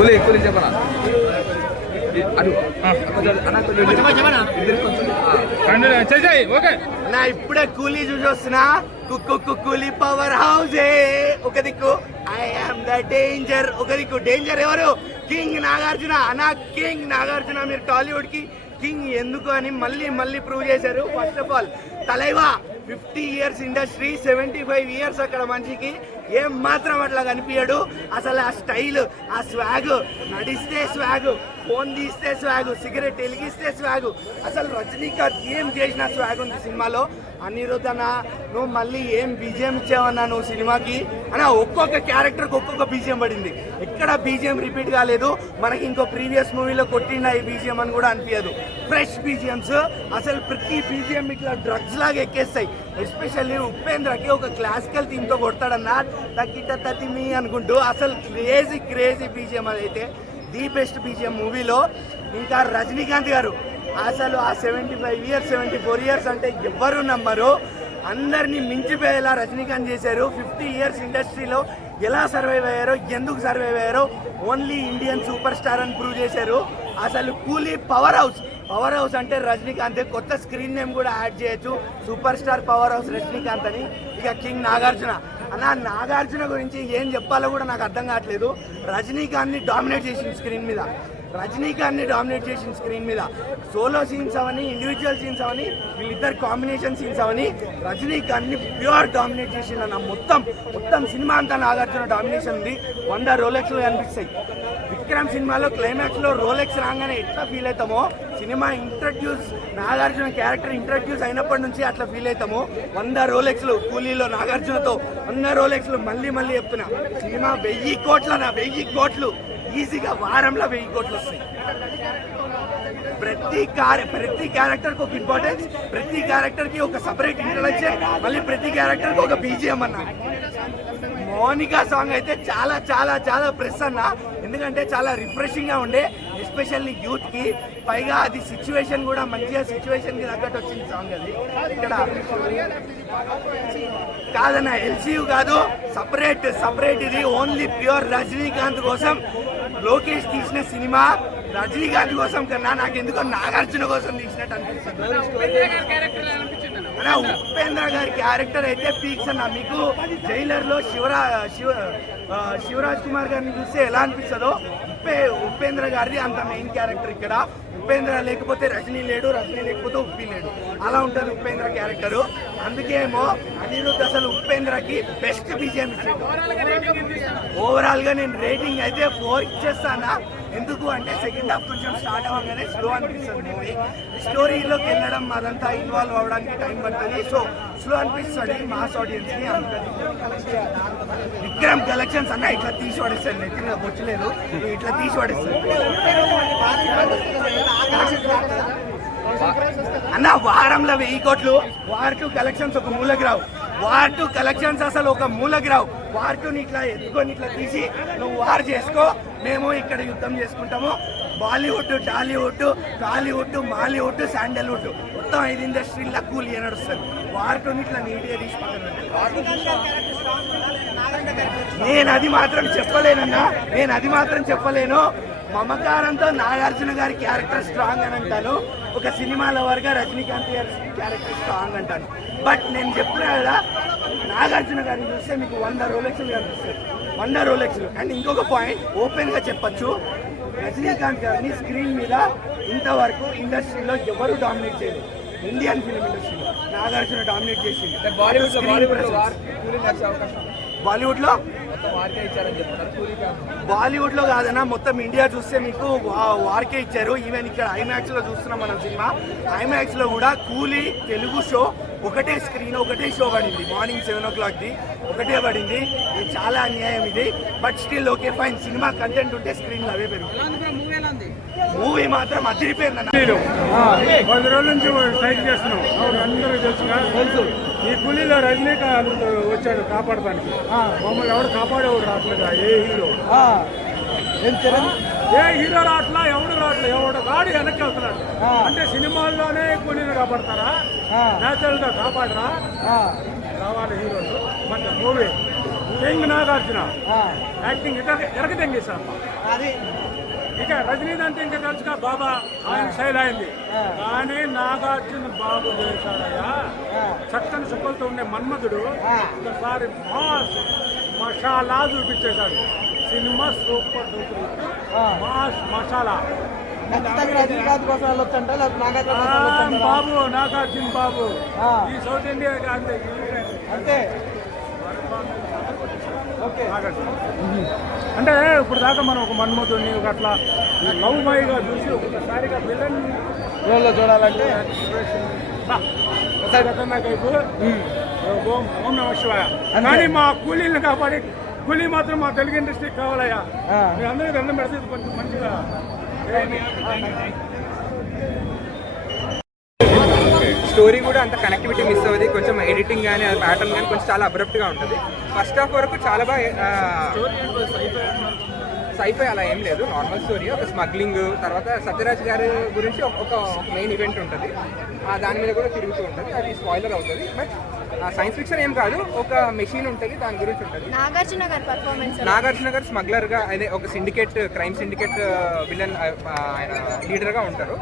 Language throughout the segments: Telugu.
కూలీ చెప్పనా నా ఇప్పుడే కూలీ చూసి వస్తున్నా. కూలీ పవర్ హౌస్ ఒక దిక్కు, ఐ ఆమ్ ద డేంజర్ ఒక దిక్కు. డేంజర్ ఎవరు? కింగ్ నాగార్జున. అన్నా కింగ్ నాగార్జున మీరు టాలీవుడ్ కి కింగ్ ఎందుకు అని మళ్ళీ మళ్ళీ ప్రూవ్ చేశారు. First of all Thalaiva 50 years industry, 75 years అక్కడ మనిషికి ఏం మాత్రం అట్లా కనిపించాడు. అసలు ఆ స్టైల్, ఆ స్వాగ్, నడిస్తే స్వాగ్, ఫోన్ తీస్తే స్వాగ్, సిగరెట్ వెలిగిస్తే స్వాగ్, అసలు రజనీకాంత్ ఏం చేసిన స్వాగ్ ఉంది సినిమాలో. అనిరుద్ధ్ అన్న నువ్వు మళ్ళీ ఏం బీజిఎం ఇచ్చావన్నా నువ్వు సినిమాకి అన్న. ఒక్కొక్క క్యారెక్టర్కి ఒక్కొక్క బీజిఎం పడింది, ఎక్కడ బీజిఎం రిపీట్ కాలేదు. మనకి ఇంకో ప్రీవియస్ మూవీలో కొట్టిండ ఈ బీజిఎం అని కూడా అనిపించదు. ఫ్రెష్ బీజిఎంస్, అసలు ప్రతి బీజిఎం ఇట్లా డ్రగ్స్ లాగా ఎక్కేస్తాయి. ఎస్పెషల్లీ ఉపేంద్రకి ఒక క్లాసికల్ థీమ్తో కొడతాడన్న, తక్కిట తతిమి అనుకుంటూ. అసలు క్రేజీ బీజిఎం అదైతే ది బెస్ట్ బీజిఎం మూవీలో. ఇంకా రజనీకాంత్ గారు అసలు ఆ 75 years 74 years అంటే ఎవ్వరు నమ్మరు. అందరినీ మించిపోయేలా రజనీకాంత్ చేశారు. 50 years ఇండస్ట్రీలో ఎలా సర్వైవ్ అయ్యారో, ఎందుకు సర్వైవ్ అయ్యారో ఓన్లీ ఇండియన్ సూపర్ స్టార్ అని ప్రూవ్ చేశారు. అసలు కూలీ పవర్ హౌస్ అంటే రజనీకాంత్. కొత్త స్క్రీన్ నేమ్ కూడా యాడ్ చేయొచ్చు, super star power house Rajinikanth అని. ఇక కింగ్ నాగార్జున అన్న, నాగార్జున గురించి ఏం చెప్పాలో కూడా నాకు అర్థం కావట్లేదు. రజనీకాంత్ని డామినేట్ చేసిన స్క్రీన్ మీద, సోలో సీన్స్ అవని, ఇండివిజువల్ సీన్స్ అవని, వీళ్ళిద్దరు కాంబినేషన్ సీన్స్ అవని రజనీకాంత్ని ప్యూర్ డామినేట్ చేసిండు అన్న. మొత్తం సినిమా అంతా నాగార్జున డామినేషన్ ఉంది. 100 రోలెక్స్లు కనిపిస్తాయి. విక్రమ్ సినిమాలో క్లైమాక్స్ లో రోలెక్స్ రాగానే ఎట్లా ఫీల్ అవుతామో, సినిమా నాగార్జున క్యారెక్టర్ ఇంట్రడ్యూస్ అయినప్పటి నుంచి అట్లా ఫీల్ అవుతాము. 100 రోలెక్స్లు కూలీలో నాగార్జునతో 100 రోలెక్స్లు మళ్ళీ చెప్తున్నా. సినిమా 1000 కోట్లు ఈజీగా వారంలో 1000 కోట్లు వస్తాయి. ప్రతి క్యారెక్టర్కి ఒక ఇంపార్టెన్స్, ప్రతి క్యారెక్టర్కి ఒక సపరేట్ ఇంట్రడక్షన్, మళ్ళీ ప్రతి క్యారెక్టర్కి ఒక బీజిఎం అన్న. మోనికా సాంగ్ అయితే చాలా చాలా చాలా ప్రెస్ అన్న, ఎందుకంటే చాలా రిఫ్రెషింగ్గా ఉండే, ఎస్పెషల్లీ యూత్కి. పైగా అది సిచ్యువేషన్ కూడా మంచిగా సిచ్యువేషన్కి తగ్గట్టు వచ్చింది సాంగ్. అది ఇక్కడ కాదన్న, ఎల్సీయూ కాదు, సపరేట్ ఇది ఓన్లీ ప్యూర్ రజనీకాంత్ కోసం లోకేష్ తీసిన సినిమా. రజనీకాంత్ కోసం కన్నా నాకు ఎందుకో నాగార్జున కోసం తీసినట్టు అనిపిస్తుంది. ఉపేంద్ర గారి క్యారెక్టర్ అయితే పీక్స్ అన్న. మీకు జైలర్లో శివరాజ్ కుమార్ గారిని చూస్తే ఎలా అనిపిస్తుందో ఉపేంద్ర గారిది అంత మెయిన్ క్యారెక్టర్ ఇక్కడ. ఉపేంద్ర లేకపోతే రజనీ లేడు, రజనీ లేకపోతే ఉప్పి లేడు, అలా ఉంటుంది ఉపేంద్ర క్యారెక్టరు. అందుకేమో అనిరుద్ధ్ అసలు ఉపేంద్రకి బెస్ట్ బీజిఎం ఇచ్చాడు. ఓవరాల్ గా నేను రేటింగ్ అయితే 4 ఇచ్చేస్తానా. ఎందుకు అంటే సెకండ్ హాఫ్ కొంచెం స్టార్ట్ అవ్వగానే స్లో అనిపిస్తుంది మూవీ. స్టోరీలోకి వెళ్ళడం అదంతా ఇన్వాల్వ్ అవ్వడానికి టైం పడుతుంది, సో స్లో అనిపిస్తుంది మాస్ ఆడియన్స్ కి. విక్రమ్ కలెక్షన్స్ అన్న ఇట్లా తీసి పడేస్తాడు, నెత్తిన వచ్చలేదు, ఇట్లా తీసి పడేస్తాడు అన్న. వారంలో 1000 కోట్లు, వార్ 2 కలెక్షన్స్ ఒక మూలకి రావు. వార్ 2 కలెక్షన్స్ అసలు ఒక మూలకి రావు. వార్ 2ని ఇట్లా ఎత్తుకొని ఇట్లా తీసి నువ్వు వార్ చేసుకో, మేము ఇక్కడ యుద్ధం చేసుకుంటాము. బాలీవుడ్, టాలీవుడ్, మాలీవుడ్, శాండల్వుడ్ మొత్తం 5 ఇండస్ట్రీలా కూలీ నడుస్తుంది. వార్ 2ని ఇట్లా నీట్గా తీసుకుంటాను. నేను అది మాత్రం చెప్పలేను. మమకారంతో నాగార్జున గారి క్యారెక్టర్ స్ట్రాంగ్ అని అంటాను, ఒక సినిమాల వరకు రజనీకాంత్ గారి క్యారెక్టర్ స్ట్రాంగ్ అంటాను. బట్ నేను చెప్తున్నా కదా, నాగార్జున గారిని చూస్తే మీకు 100 రోలెక్స్లు కనిపిస్తుంది, 100 రోలెక్స్లు. అండ్ ఇంకొక పాయింట్ ఓపెన్గా చెప్పచ్చు, రజనీకాంత్ గారిని స్క్రీన్ మీద ఇంతవరకు ఇండస్ట్రీలో ఎవరు డామినేట్ చేయలేదు. ఇండియన్ ఫిల్మ్ ఇండస్ట్రీలో నాగార్జున డామినేట్ చేసింది. బాలీవుడ్లో కాదన్నా, మొత్తం ఇండియా చూస్తే మీకు వార్కే ఇచ్చారు. ఈవెన్ ఇక్కడ ఐమాక్స్లో చూస్తున్నాం మనం సినిమా. ఐమాక్స్లో కూడా కూలీ తెలుగు షో ఒకటే స్క్రీన్, ఒకటే షో పడింది. మార్నింగ్ 7 o'clockది ఒకటే పడింది. ఇది చాలా అన్యాయం ఇది. But still okay fine, cinema content ఉంటే స్క్రీన్లో అవే పెరుగుతుంది. మూవీ మాత్రం అదిరిపోయిందన్న. 10 రోజుల నుంచి ఫైట్ చేస్తున్నాం, అందరూ తెలుసు. ఈ కూలీలో రజనీకాంత్ వచ్చాడు కాపాడటానికి, మమ్మల్ని ఎవడు కాపాడేవాడు రావట్లేదు. ఏ హీరో రావట్లా, ఎవడు గాడి వెనక్కి వెళ్తున్నాడు. అంటే సినిమాల్లోనే కూలీలు కాపాడతారా, నేచురల్ గా కాపాడరా? రావాలి హీరోలు. But movie king Nagarjuna acting ఎరగదెంగేశారు. అది ఇక రజనీకాంత్ ఇంకా తరచుగా బాబా ఆయన శైలి అయింది, కానీ నాగార్జున బాబు చేశాడయ్యా చక్కని సుఖంతో ఉండే మన్మధుడు ఒకసారి మసాలా చూపించేశాడు. సినిమా super duper mass masala. Rajinikanth కోసం వెళ్ళొచ్చంటే బాబు నాగార్జున బాబు ఈ సౌత్ ఇండియా అంతే అంతే. అంటే ఇప్పుడు దాకా మనం ఒక మన్మధుడిని ఒక అట్లా లవ్ బాయ్గా చూసి ఒకసారిగా విలన్ రోల్లో చూడాలంటే నాకైపు ఓం నమ శివాయ. కానీ మా కూలీలను కాపాడి కూలీ మాత్రం మా తెలుగు ఇండస్ట్రీకి కావాలయ్యా. మీ అందరికీ దండం పెడితే కొంచెం మంచిగా. స్టోరీ కూడా అంత కనెక్టివిటీ మిస్ అవుతుంది, కొంచెం ఎడిటింగ్ కానీ అది ప్యాటర్న్ కానీ కొంచెం చాలా అబ్రప్ట్గా ఉంటుంది. ఫస్ట్ హాఫ్ వరకు చాలా బాగా సైఫై అలా ఏం లేదు, నార్మల్ స్టోరీ. ఒక స్మగ్లింగ్, తర్వాత సత్యరాజ్ గారి గురించి ఒక మెయిన్ ఈవెంట్ ఉంటుంది, దాని మీద కూడా తిరుగుతూ ఉంటుంది. అది స్పాయిలర్ అవుతుంది, బట్ సైన్స్ ఫిక్షన్ ఏం కాదు. ఒక మెషిన్ ఉంటుంది, దాని గురించి ఉంటుంది. నాగార్జున గారి పర్ఫార్మెన్స్, నాగార్జున గారు స్మగ్లర్గా, అదే ఒక సిండికేట్, క్రైమ్ సిండికేట్ విలన్, ఆయన లీడర్గా ఉంటారు.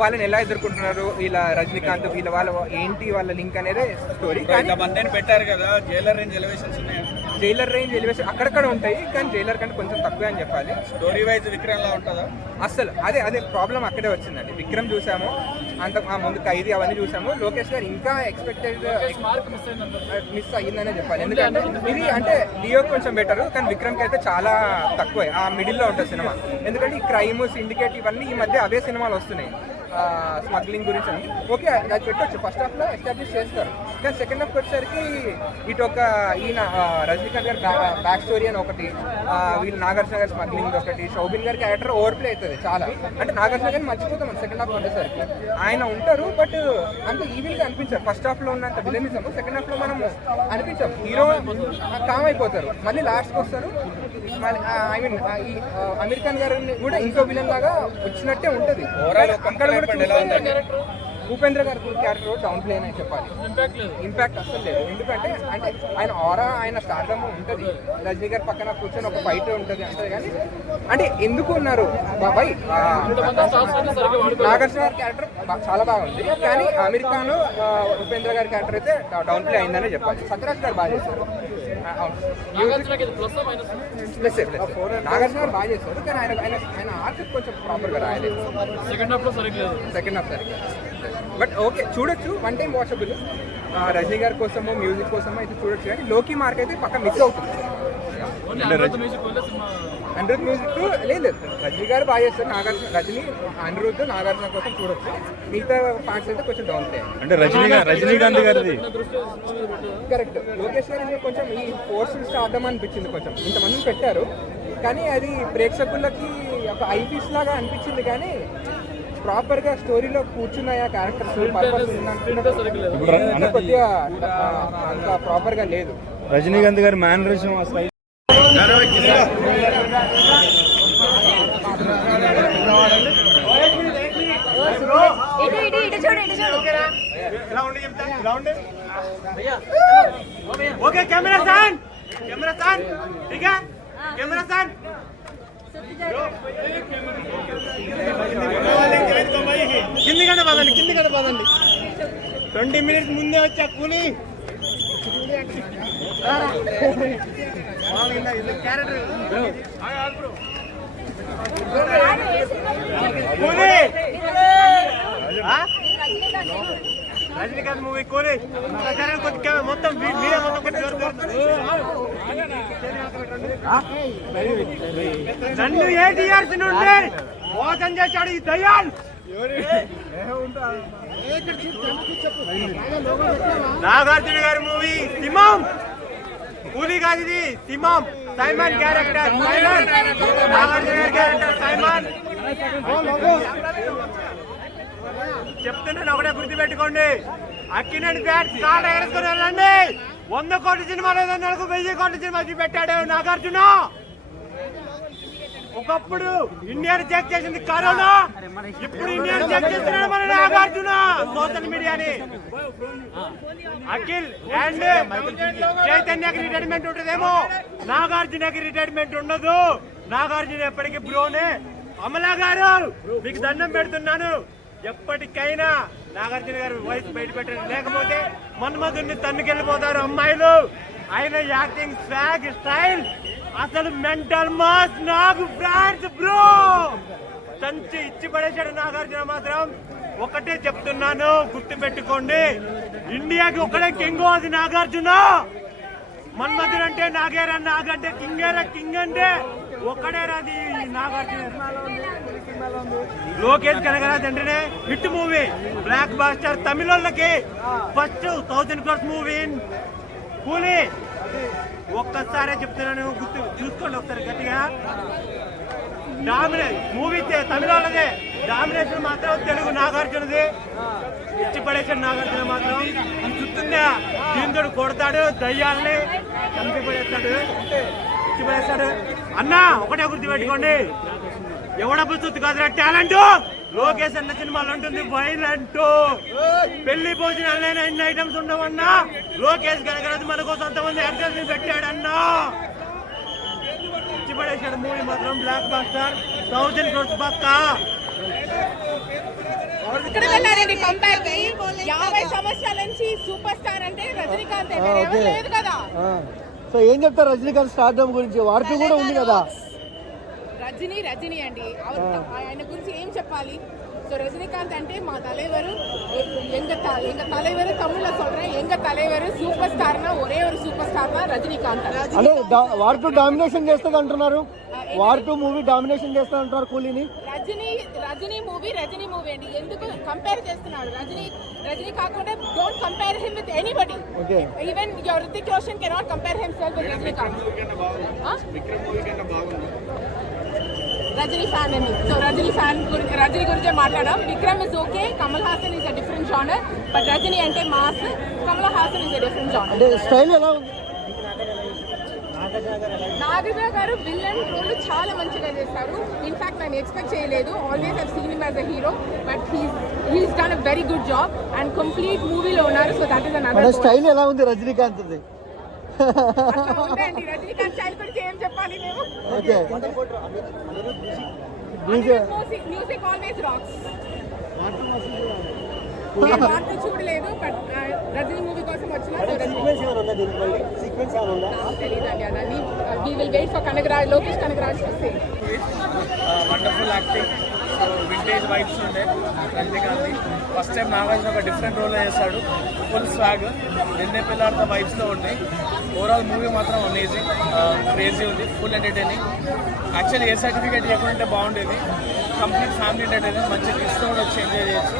వాళ్ళని ఎలా ఎదుర్కొంటున్నారు వీళ్ళ రజనీకాంత్, వీళ్ళ వాళ్ళ ఏంటి వాళ్ళ లింక్ అనేది స్టోరీ. కానీ పెట్టారు కదా, జైలర్ రేంజ్ ఎలివేషన్స్ ఉన్నాయి. జైలర్ రేంజ్ ఎలివేషన్ అక్కడక్కడ ఉంటాయి, కానీ జైలర్ కంటే కొంచెం తక్కువే అని చెప్పాలి. స్టోరీ వైజ్ విక్రమ్ లా ఉంటుందా? అస్సలు అదే ప్రాబ్లం అక్కడే వచ్చిందండి. విక్రమ్ చూసాము, అంత ముందు ఖైదీ అవన్నీ చూసాము. లోకేష్ గారు ఇంకా ఎక్స్పెక్టెడ్ మిస్ అయ్యిందనే చెప్పాలి. ఎందుకంటే ఇది అంటే లియో కొంచెం బెటర్, కానీ విక్రమ్కి అయితే చాలా తక్కువే, ఆ మిడిల్లో ఉంటుంది సినిమా. ఎందుకంటే ఈ క్రైమ్, సిండికేట్ ఇవన్నీ ఈ మధ్య అవే సినిమాలు వస్తున్నాయి. స్మగ్లింగ్ గురించి అని ఓకే అది పెట్టవచ్చు, ఫస్ట్ హాఫ్లో ఎస్టాబ్లిష్ చేస్తారు. కానీ సెకండ్ హాఫ్కి వచ్చేసరికి ఇటు ఒక ఈయన రజనీకాంత్ గారి బ్యాక్ స్టోరీ అని ఒకటి, వీళ్ళు నాగార్జున గారి స్మగ్లింగ్ ఒకటి, శోభిన్ గారి క్యారెక్టర్ ఓవర్ ప్లే అవుతుంది చాలా. అంటే నాగార్జున గారిని మర్చిపోతాం సెకండ్ హాఫ్ వచ్చేసరికి. ఆయన ఉంటారు బట్ అంత ఈవెన్గా అనిపించారు. ఫస్ట్ హాఫ్లో ఉన్నంత విలనిజం సెకండ్ హాఫ్లో మనం అనిపించాం. హీరో కామ్ అయిపోతారు, మళ్ళీ లాస్ట్కి వస్తారు. ఐ మీన్ ఈ అమీర్ ఖాన్ గారిని కూడా ఇంకో విలన్ లాగా వచ్చినట్టే ఉంటుంది. అక్కడ కూడా భూపేంద్ర గారి క్యారెక్టర్ డౌన్ ప్లే అని చెప్పాలి, ఇంపాక్ట్ అసలు లేదు. ఎందుకంటే అంటే ఆయన ఆరా, ఆయన స్టార్డమ్ ఉంటుంది. రజనీ గారి పక్కన కూర్చొని ఒక ఫైట్ ఉంటుంది అంటది, కానీ అంటే ఎందుకు ఉన్నారు బాబాయ్. నాగార్జున గారి క్యారెక్టర్ చాలా బాగుంది, కానీ అమీర్ ఖాన్, భూపేంద్ర గారి క్యారెక్టర్ అయితే డౌన్ ప్లే అయిందనే చెప్పాలి. సత్యరాజ్ గారు బాగా చేశారు, నాగార్జున గారు బాగా చేస్తారు, కానీ ఆయన ఆర్ట్ కొంచెం ప్రాపర్గా రాయలేదు. సెకండ్ హాఫ్ సరిగ్గా, బట్ ఓకే చూడొచ్చు, వన్ టైం వాచబుల్. రజనీ గారి కోసమో మ్యూజిక్ కోసమో అయితే చూడొచ్చు, కానీ లోకి మార్క్ అయితే పక్క మిస్ అవుతుంది. అనిరుద్ మ్యూజిక్ లేదు, రజనీ గారు బాగా చేస్తారు. రజనీ అనిరుద్ నాగార్జున కోసం చూడొచ్చు, మిగతా పార్ట్స్ అయితే కొంచెం డౌన్ ప్లే. అంటే రజనీకాంత్ గారిది కరెక్ట్. లోకేష్ గారు కొంచెం ఈ ఫోర్స్ స్టార్డమ్ అనిపించింది, కొంచెం ఇంతమందిని పెట్టారు, కానీ అది ప్రేక్షకులకి ఒక ఐపీస్ లాగా అనిపించింది, కానీ ప్రాపర్గా స్టోరీలో కూర్చున్నాయా క్యారెక్టర్స్ పర్పస్ కొద్దిగా అంత ప్రాపర్గా లేదు. రజనీకాంత్ గారి మేనరిజం స్టైల్ ఓకే కెమెరా సాన్ ठीक है కెమెరా సాన్ కింది గంట పదండి 20 minutes ముందే వచ్చా కూలి రజనీకాంత్ మూవీ కూలి మొత్తం మీడియా నన్ను 8 years నుండి మోసం చేశాడు ఈ దయ్యాల్. నాగార్జున గారి మూవీ సింహం, కూలీ కాదు ఇది సింహం. సైమన్ క్యారెక్టర్, నాగార్జున గారి క్యారెక్టర్ సైమన్. చెప్తున్నాను ఒకటే గుర్తుపెట్టుకోండి, అక్కినేని బ్యాట్ కాట ఎరుసుకొని వెళ్ళండి. 100 కోట్ల సినిమా లేదని 1000 కోట్ల సినిమా చూపెట్టాడు నాగార్జున. ఒకప్పుడు ఇండియాని చెక్ చేసింది కరోనా, ఇప్పుడు ఇండియాని చెక్ చేస్తున్నాడు మన నాగార్జున. నాగార్జున సోషల్ మీడియాని అఖిల్ అండ్ చైతన్యకి రిటైర్మెంట్ ఉంటుందేమో, నాగార్జునకి రిటైర్మెంట్ ఉండదు. నాగార్జున ఎప్పటికీ బ్రోనే. అమలా గారు మీకు దండం పెడుతున్నాను, ఎప్పటికైనా నాగార్జున గారు వయసు బయట పెట్టండి, లేకపోతే మన్మధుని తన్నుకెళ్ళిపోతారు అమ్మాయిలు. ఆయన యాక్టింగ్ స్వాగ్ స్టైల్ అసలు మెంటల్ మాస్. నాకు ఫ్రాన్స్ బ్రో తంచి ఇచ్చి పడేశాడు నాగార్జున మాత్రం. ఒకటే చెప్తున్నాను, గుర్తు పెట్టుకోండి, ఇండియాకి ఒకటే కింగ్ అది నాగార్జున. మన్మధుడు అంటే నాగేరా, నాగంటే కింగేరా, కింగ్ అంటే ఒక్కడే రాది నాగార్జున. లోకేష్ కనగరాజ్ అంటేనే హిట్ మూవీ, బ్లాక్ బాస్టర్. తమిళోళ్ళకి ఫస్ట్ 1000 crores మూవీ కూలీ. ఒక్కసారే చెప్తున్నాను, గుర్తు చూసుకోండి ఒకసారి గట్టిగా. డామినేట్ మూవీ తమిళోళ్ళదే, డామినేషన్ మాత్రం తెలుగు నాగార్జునది. ఇచ్చి పడేసాడు నాగార్జున మాత్రం. చుట్టుందా దీంతో కొడతాడు, దయ్యాల్ని చంపి పడేస్తాడు, ఇచ్చి పడేస్తాడు. అన్నా ఒకటే గుర్తు పెట్టుకోండి, ఎవడబ్బు చుట్టూ కాదురా టాలెంట్. లోకేష్ అన్న సినిమాలు ఉంటుంది వైలెంట్. పెళ్లి భోజనాలైనా ఎన్ని ఐటమ్స్ ఉండవన్నా, లోకేష్ కనగరాజు మన కోసం అంతమంది యాక్టర్స్ ని పెట్టాడన్నా. ఇచ్చి పడేశాడు మూవీ మాత్రం, బ్లాక్ బాస్టర్. 1000 crores పక్కా. ఇక్కడ వెళ్ళారండి కంపేర్ కి. 50 సంవత్సరాల నుంచి సూపర్ స్టార్ అంటే రజనీకాంత్ లేదు కదా. సో ఏం చెప్తారు రజనీకాంత్ స్టార్డమ్ గురించి? వార్త కూడా ఉంది కదా. రజనీ అండి, ఆయన గురించి ఏం చెప్పాలి? సో ரஜினிகாந்த் అంటే మా தலைவர், எங்க தலைவர் தமிழ்ல சொல்றேன், எங்க தலைவர் సూపర్ స్టార్ నా, ఒరే ఒక సూపర్ స్టార్ నా రజనీకాంత్. అంటే వార్ 2 డామినేషన్ చేస్తుంది అంటున్నారు, వార్ 2 మూవీ డామినేషన్ చేస్తా అంటున్నారు కూలీని. రజనీ మూవీ అండి. ఎందుకు కంపేర్ చేస్తున్నాడు? రజనీ కాకుండా don't compare him with anybody. Even your Hrithik Roshan cannot compare himself with Rajinikanth. Rajini fan అండి. సో రజనీ గురించి మాట్లాడాం. Vikram is okay, Kamal Haasan is a different genre, but Rajini అంటే mass, Kamal Haasan is a different genre. అంటే స్టైల్ ఎలా ఉంది? నాగార్జున గారు విలన్ రోల్ చాలా మంచిగా చేస్తారు. ఇన్ఫాక్ట్ నేను ఎక్స్పెక్ట్ చేయలేదు. Always have seen him as a hero, but he's done a very good job and complete మూవీలో ఉన్నారు. So that is another. Style ఎలా ఉంది రజనీకాంత్ది? రజనీకాంత్ స్టైల్ గురించి ఏం చెప్పాలి మేము? Okay, music always rocks. నేను వార్త చూడలేదు, బట్ రజనీ మూవీ కోసం వచ్చిన తెలీదండి అదని. We will wait for Kanagaraj, Lokesh Kanagaraj to say. Wonderful acting, so vintage vibes ఉండే రజనీకాంత్. ఫస్ట్ టైం నాగార్జున ఒక డిఫరెంట్ రోల్లో చేశాడు, ఫుల్ స్వాగ్, నిన్నే పిల్లాడితో వైబ్స్లో ఉన్నాయి. ఓవరాల్ మూవీ మాత్రం అమేజింగ్, క్రేజీ ఉంది, ఫుల్ ఎంటర్టైనింగ్. యాక్చువల్లీ ఏ సర్టిఫికేట్ ఇవ్వకుంటే బాగుండేది. కంప్లీట్ ఫ్యామిలీ ఎంటర్టైనింగ్, మంచి కిడ్స్తో కూడా వచ్చి ఎంజాయ్ చేయొచ్చు.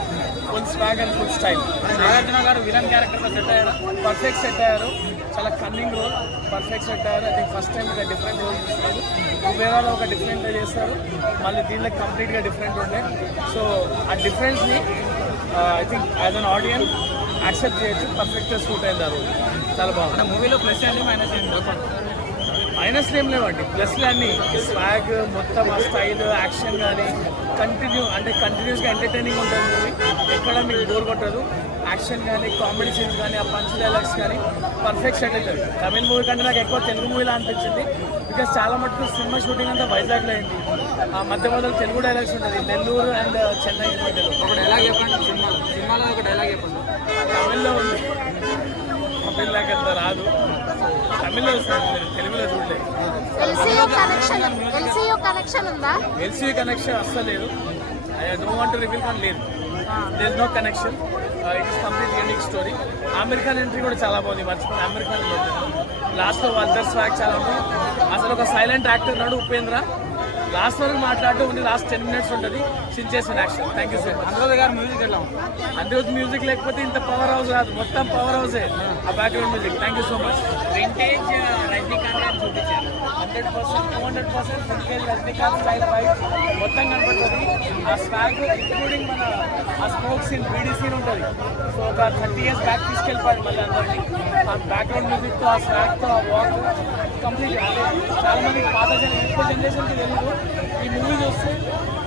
Full swag and full style. Nagarjuna గారు విలన్ క్యారెక్టర్లో సెట్ అయ్యారు, పర్ఫెక్ట్ సెట్ అయ్యారు. చాలా కన్నింగ్ రోల్, పర్ఫెక్ట్ సెట్ అయ్యారు. ఐ థింక్ ఫస్ట్ టైం ఒక డిఫరెంట్ రోల్ చేస్తారు. వేరేలో ఒక డిఫరెంట్గా చేస్తారు, మళ్ళీ దీనిలో కంప్లీట్గా డిఫరెంట్ ఉండే. సో ఆ డిఫరెన్స్ని I think as an audience accept చేయొచ్చు. పర్ఫెక్ట్గా సూట్ అయింది ఆ రోజు, చాలా బాగుంది. మూవీలో ప్లస్ అండి మైనస్ ఏంటి? మైనస్లు ఏం లేవండి, ప్లస్లు అన్నీ. స్వాగ్ మొత్తం, ఆ స్టైల్, యాక్షన్ కానీ కంటిన్యూస్గా ఎంటర్టైనింగ్ ఉంటుంది మూవీ. ఎక్కడ మీకు బోర్ కొట్టదు. యాక్షన్ కానీ, కామెడీ సీన్స్ కానీ, ఆ పంచ్ డైలాగ్స్ కానీ పర్ఫెక్ట్ సెట్ అవుతుంది. తమిళ మూవీ కంటే నాకు ఎక్కువ తెలుగు మూవీలా అనిపించింది. బికాస్ చాలా మటుకు సినిమా షూటింగ్ అంతా వైజాగ్లో అయింది. ఆ మధ్య మొదలు తెలుగు డైలాగ్స్ ఉంటుంది, నెల్లూరు అండ్ చెన్నై మధ్యలో. ఒక డైలాగ్ చెప్పండి, సినిమాలో ఒక డైలాగ్ చెప్పండి. తమిళ్లో ఉంది, తమిళకి అంత రాదు, తమిళ్లో వస్తుంది, తెలుగులో చూడలేదు. ఎల్సీయూ కనెక్షన్ అస్సలు లేదు. I don't want to reveal కానీ లేదు, there is no connection. It is complete unique story. American entry కూడా చాలా బాగుంది, మర్చిపోయింది. అమెరికన్ లాస్ట్లో అదర్ స్వాగ్ చాలా ఉంది. అసలు ఒక సైలెంట్ యాక్టర్ ఉన్నాడు ఉపేంద్ర, లాస్ట్ వరకు మాట్లాడుతూ ఉంది. లాస్ట్ 10 minutes ఉంటుంది, సిన్చేసిన action. Thank you so much. అందులో గారు మ్యూజిక్ ఎలా ఉంది? అందులో మ్యూజిక్ లేకపోతే ఇంత పవర్ హౌస్ రాదు, మొత్తం పవర్ హౌసే ఆ background music. Thank you so much. Vintage Rajinikanth గారు చూపించారు, 100%, 200% వింటేజ్ రజనీకాంత్ స్టైల్ వైబ్స్ మొత్తం కనపడుతుంది. ఆ స్వాగ్ ఇంక్లూడింగ్ మన ఆ స్మోక్ సీన్, బీడీ సీన్ ఉంటుంది. సో ఒక 30 years బ్యాక్ తీసుకెళ్ళిపోయాడు మళ్ళీ అందరినీ. ఆ బ్యాక్గ్రౌండ్ మ్యూజిక్తో, ఆ స్వాగ్తో, ఆ వాక్ కంప్లీట్. అంటే చాలా మంది పాత ఇప్పుడు జనరేషన్కి తెలియదు. ఈ మూవీ చూస్తే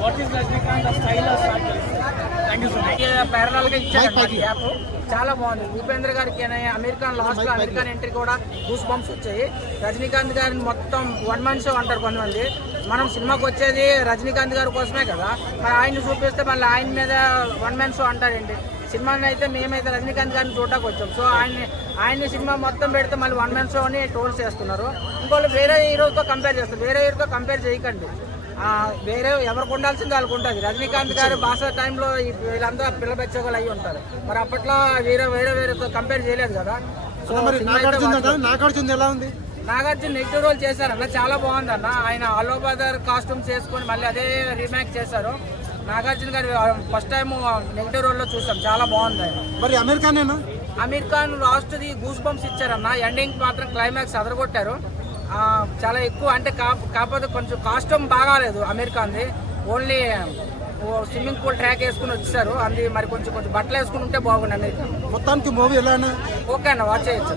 వాట్ ఈస్ రజనీకాంత్, ఆ స్టైల్, ఆ స్వాగ్ తెలుస్తుంది. Thank you so much. Parallel గా ఇచ్చారు గ్యాప్ చాలా బాగుంది. ఉపేంద్ర గారికి అమెరికన్ లాస్ట్ లో అమెరికన్ ఎంట్రీ కూడా గూస్ బంప్స్ వచ్చాయి. రజనీకాంత్ గారిని మొత్తం వన్ మ్యాన్ షో అంటారు కొంతమంది. మనం సినిమాకి వచ్చేది రజనీకాంత్ గారి కోసమే కదా, మరి ఆయన్ని చూపిస్తే మళ్ళీ ఆయన మీద వన్ మ్యాన్ షో అంటారేంటి? సినిమాని అయితే మేమైతే రజనీకాంత్ గారిని చూడటానికి వచ్చాం. సో ఆయన్ని సినిమా మొత్తం పెడితే మళ్ళీ వన్ మ్యాన్ షో అని ట్రోల్స్ చేస్తున్నారు. ఇంకోళ్ళు వేరే హీరోతో కంపేర్ చేస్తారు. వేరే హీరోతో కంపేర్ చేయకండి. వేరే ఎవరికి ఉండాల్సింది వాళ్ళకు ఉంటుంది. రజనీకాంత్ గారు బాసా టైంలో వీళ్ళంతా పిల్ల బెచ్చగలు అయ్యి ఉంటారు. మరి అప్పట్లో వేరే కంపేర్ చేయలేదు కదా. సో నాగార్జున ఎలా ఉంది? నాగార్జున నెగిటివ్ రోల్ చేశారన్న, చాలా బాగుంది అన్న. ఆయన ఆల్ ఓవర్ కాస్ట్యూమ్స్ వేసుకొని మళ్ళీ అదే రీమేక్ చేశారు. నాగార్జున గారు ఫస్ట్ టైం నెగిటివ్ రోల్ లో చూసాం, చాలా బాగుంది ఆయన. మరి Aamir Khan last the goose bumps ఇచ్చారన్న. ఎండింగ్ మాత్రం క్లైమాక్స్ అదరగొట్టారు. చాలా ఎక్కువ అంటే కాకపోతే కొంచెం కాస్ట్యూమ్ బాగాలేదు అమీర్ ఖాన్ది. ఓన్లీ స్విమ్మింగ్ పూల్ ట్రాక్ వేసుకుని వచ్చేసారు. అది మరి కొంచెం బట్టలు వేసుకుని ఉంటే బాగుంది అమీర్ ఖాన్. మొత్తానికి మూవీ ఎలా ఓకే అన్న, వాచ్ చేయొచ్చు.